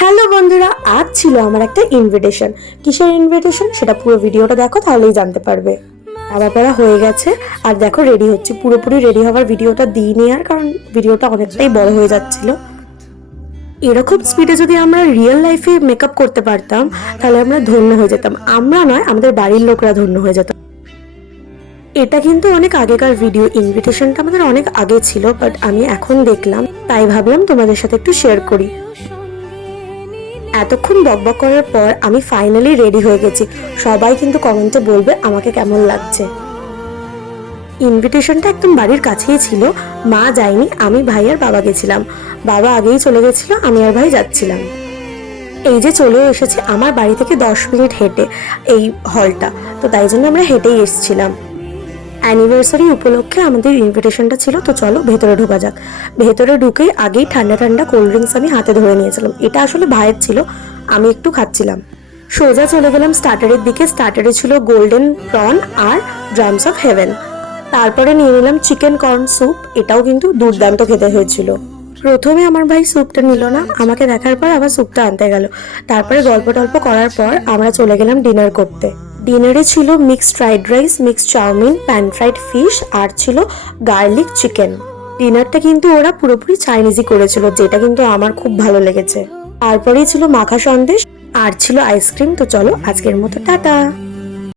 Hello বন্ধুরা, আজ ছিল আমার একটা ইনভিটেশন। কিসের ইনভিটেশন সেটা পুরো ভিডিওটা দেখো, তাহলেই জানতে পারবে। খাওয়া পড়া হয়ে গেছে আর দেখো রেডি হচ্ছি। পুরোপুরি রেডি হওয়ার ভিডিওটা দিইনি আর, কারণ ভিডিওটা অনেকটাই বড় হয়ে যাচ্ছিল। এরকম স্পিডে যদি আমরা রিয়েল লাইফে মেকআপ করতে পারতাম তাহলে আমরা ধন্য হয়ে যেতাম। আমরা নয়, আমাদের বাড়ির লোকরা ধন্য হয়ে যেত। এটা কিন্তু অনেক আগেকার ভিডিও, ইনভিটেশনটা আমাদের অনেক আগে ছিল, বাট আমি এখন দেখলাম তাই ভাবলাম তোমাদের সাথে একটু শেয়ার করি। এতক্ষণ বকবক করার পর আমি ফাইনালি রেডি হয়ে গেছি। সবাই কিন্তু কমেন্টে বলবে আমাকে কেমন লাগছে। ইনভিটেশনটা একদম বাড়ির কাছেই ছিল, মা যায়নি, আমি ভাই আর বাবা গেছিলাম। বাবা আগেই চলে গেছিল, আমি আর ভাই যাচ্ছিলাম। এই যে চলেও এসেছে আমার বাড়ি থেকে 10 মিনিট হেঁটে এই হলটা, তো তাই জন্য আমরা হেঁটেই এসেছিলাম। অ্যানিভার্সারি উপলক্ষে আমাদের ইনভিটেশনটা ছিল, তো চলো ভেতরে ঢোকা যাক। ভেতরে ঢুকেই আগেই ঠান্ডা ঠান্ডা কোল্ড ড্রিঙ্কস আমি হাতে ধরে নিয়েছিলাম। এটা আসলে ভাইয়ের ছিল, আমি একটু খাচ্ছিলাম। সোজা চলে গেলাম স্টার্টারের দিকে। স্টার্টারে ছিল গোল্ডেন প্রন আর ড্রামস অফ হেভেন। তারপরে নিয়ে নিলাম চিকেন কর্ন স্যুপ, এটাও কিন্তু দুর্দান্ত খেতে হয়েছিল। প্রথমে আমার ভাই স্যুপটা নিল না, আমাকে দেখার পর আবার স্যুপটা আনতে গেল। তারপরে গল্প টল্প করার পর আমরা চলে গেলাম ডিনার করতে। ডিনারে ছিল mixed fried rice, mixed chowmein, pan fried fish আর ছিল গার্লিক চিকেন। ডিনারটা কিন্তু ওরা পুরোপুরি চাইনিজই করেছিল, যেটা কিন্তু আমার খুব ভালো লেগেছে। তারপরেই ছিল মাখা সন্দেশ আর ছিল আইসক্রিম। তো চলো আজকের মতো টাটা।